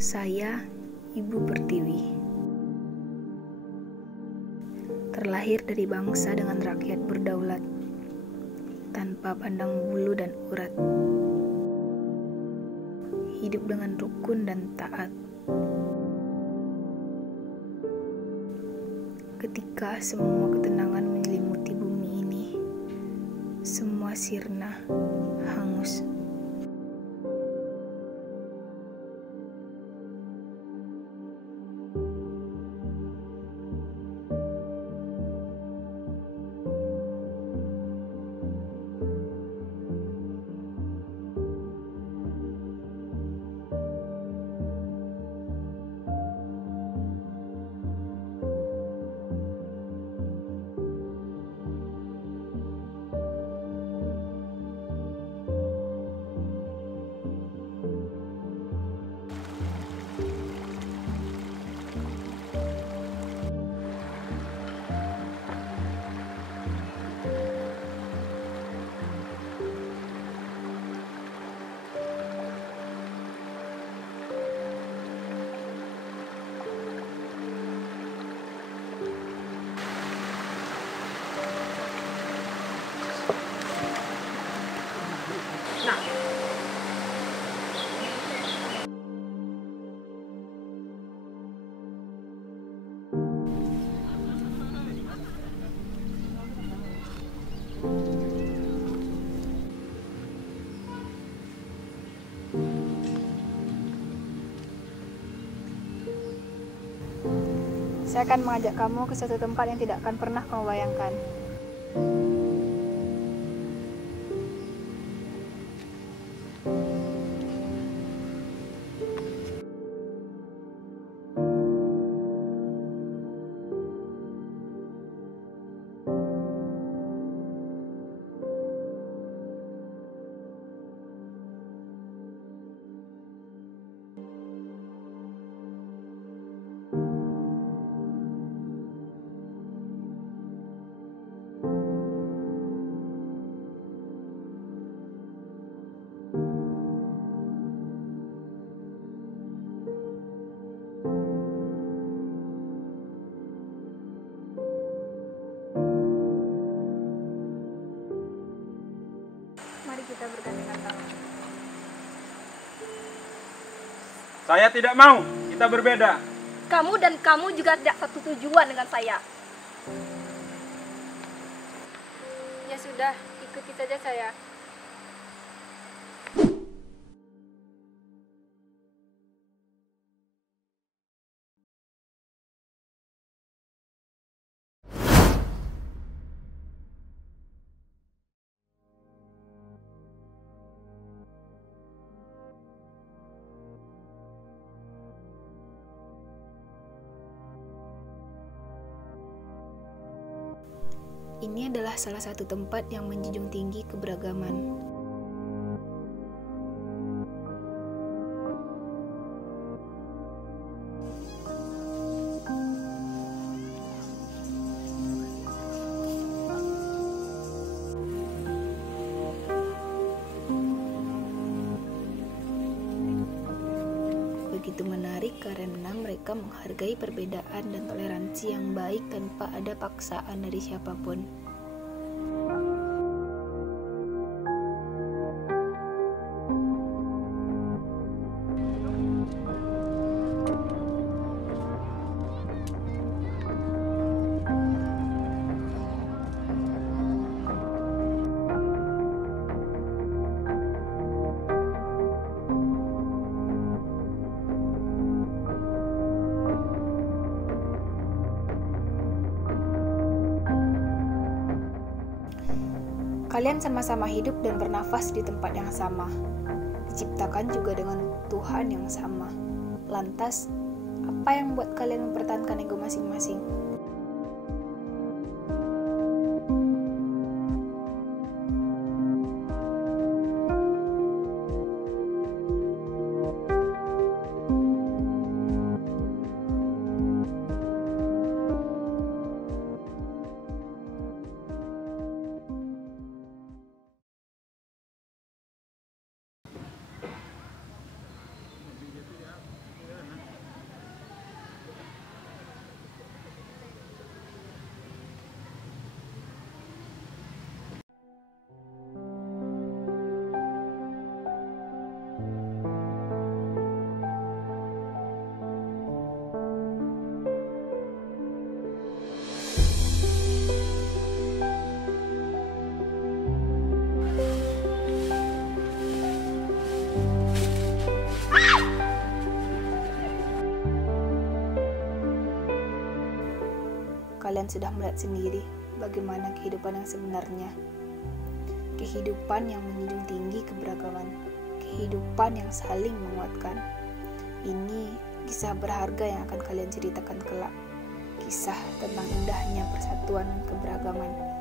Saya, Ibu Pertiwi, terlahir dari bangsa dengan rakyat berdaulat, tanpa pandang bulu dan urat, hidup dengan rukun dan taat. Ketika semua ketenangan menyelimuti bumi ini, semua sirna, hangus. Saya akan mengajak kamu ke suatu tempat yang tidak akan pernah kamu bayangkan. Mari kita bergandengan tangan. Saya tidak mau, kita berbeda. Kamu dan kamu juga tidak satu tujuan dengan saya. Ya sudah, ikuti saja saya. Ini adalah salah satu tempat yang menjunjung tinggi keberagaman. Begitu menarik karena mereka menghargai perbedaan dan toleransi yang baik tanpa ada paksaan dari siapapun. Kalian sama-sama hidup dan bernafas di tempat yang sama, diciptakan juga dengan Tuhan yang sama. Lantas, apa yang membuat kalian mempertahankan ego masing-masing? kalian sudah melihat sendiri bagaimana kehidupan yang sebenarnya. Kehidupan yang menjunjung tinggi keberagaman, kehidupan yang saling menguatkan. Ini kisah berharga yang akan kalian ceritakan kelak. Kisah tentang indahnya persatuan dan keberagaman.